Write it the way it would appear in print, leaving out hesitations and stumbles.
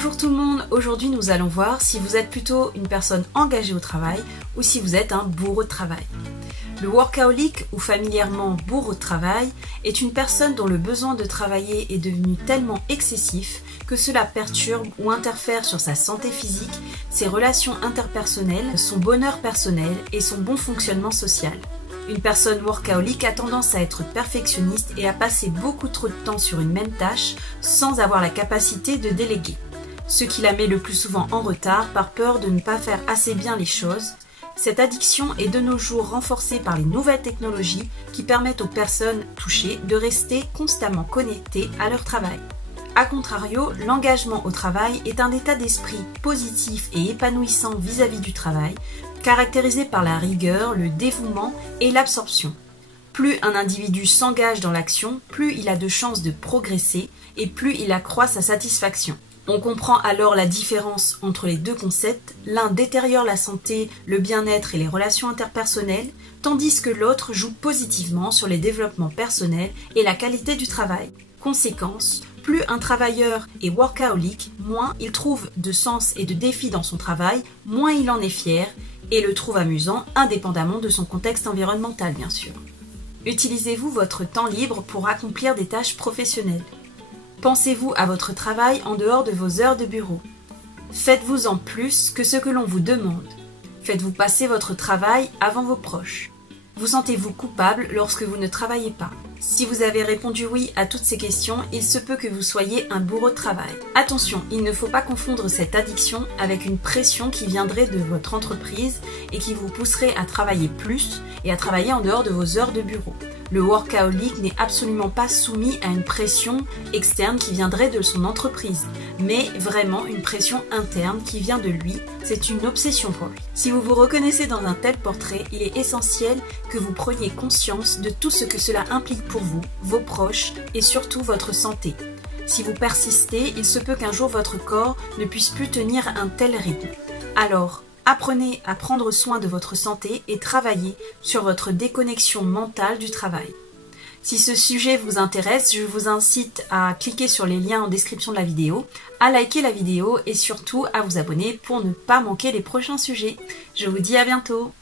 Bonjour tout le monde, aujourd'hui nous allons voir si vous êtes plutôt une personne engagée au travail ou si vous êtes un bourreau de travail. Le workaholic, ou familièrement bourreau de travail, est une personne dont le besoin de travailler est devenu tellement excessif que cela perturbe ou interfère sur sa santé physique, ses relations interpersonnelles, son bonheur personnel et son bon fonctionnement social. Une personne workaholic a tendance à être perfectionniste et à passer beaucoup trop de temps sur une même tâche sans avoir la capacité de déléguer. Ce qui la met le plus souvent en retard par peur de ne pas faire assez bien les choses. Cette addiction est de nos jours renforcée par les nouvelles technologies qui permettent aux personnes touchées de rester constamment connectées à leur travail. A contrario, l'engagement au travail est un état d'esprit positif et épanouissant vis-à-vis du travail, caractérisé par la rigueur, le dévouement et l'absorption. Plus un individu s'engage dans l'action, plus il a de chances de progresser et plus il accroît sa satisfaction. On comprend alors la différence entre les deux concepts, l'un détériore la santé, le bien-être et les relations interpersonnelles, tandis que l'autre joue positivement sur les développements personnels et la qualité du travail. Conséquence, plus un travailleur est workaholic, moins il trouve de sens et de défis dans son travail, moins il en est fier et le trouve amusant, indépendamment de son contexte environnemental bien sûr. Utilisez-vous votre temps libre pour accomplir des tâches professionnelles? Pensez-vous à votre travail en dehors de vos heures de bureau? Faites-vous en plus que ce que l'on vous demande? Faites-vous passer votre travail avant vos proches? Vous sentez-vous coupable lorsque vous ne travaillez pas? Si vous avez répondu oui à toutes ces questions, il se peut que vous soyez un bourreau de travail. Attention, il ne faut pas confondre cette addiction avec une pression qui viendrait de votre entreprise et qui vous pousserait à travailler plus et à travailler en dehors de vos heures de bureau. Le workaholic n'est absolument pas soumis à une pression externe qui viendrait de son entreprise, mais vraiment une pression interne qui vient de lui. C'est une obsession pour lui. Si vous vous reconnaissez dans un tel portrait, il est essentiel que vous preniez conscience de tout ce que cela implique pour vous, vos proches et surtout votre santé. Si vous persistez, il se peut qu'un jour votre corps ne puisse plus tenir un tel rythme. Alors, apprenez à prendre soin de votre santé et travaillez sur votre déconnexion mentale du travail. Si ce sujet vous intéresse, je vous incite à cliquer sur les liens en description de la vidéo, à liker la vidéo et surtout à vous abonner pour ne pas manquer les prochains sujets. Je vous dis à bientôt!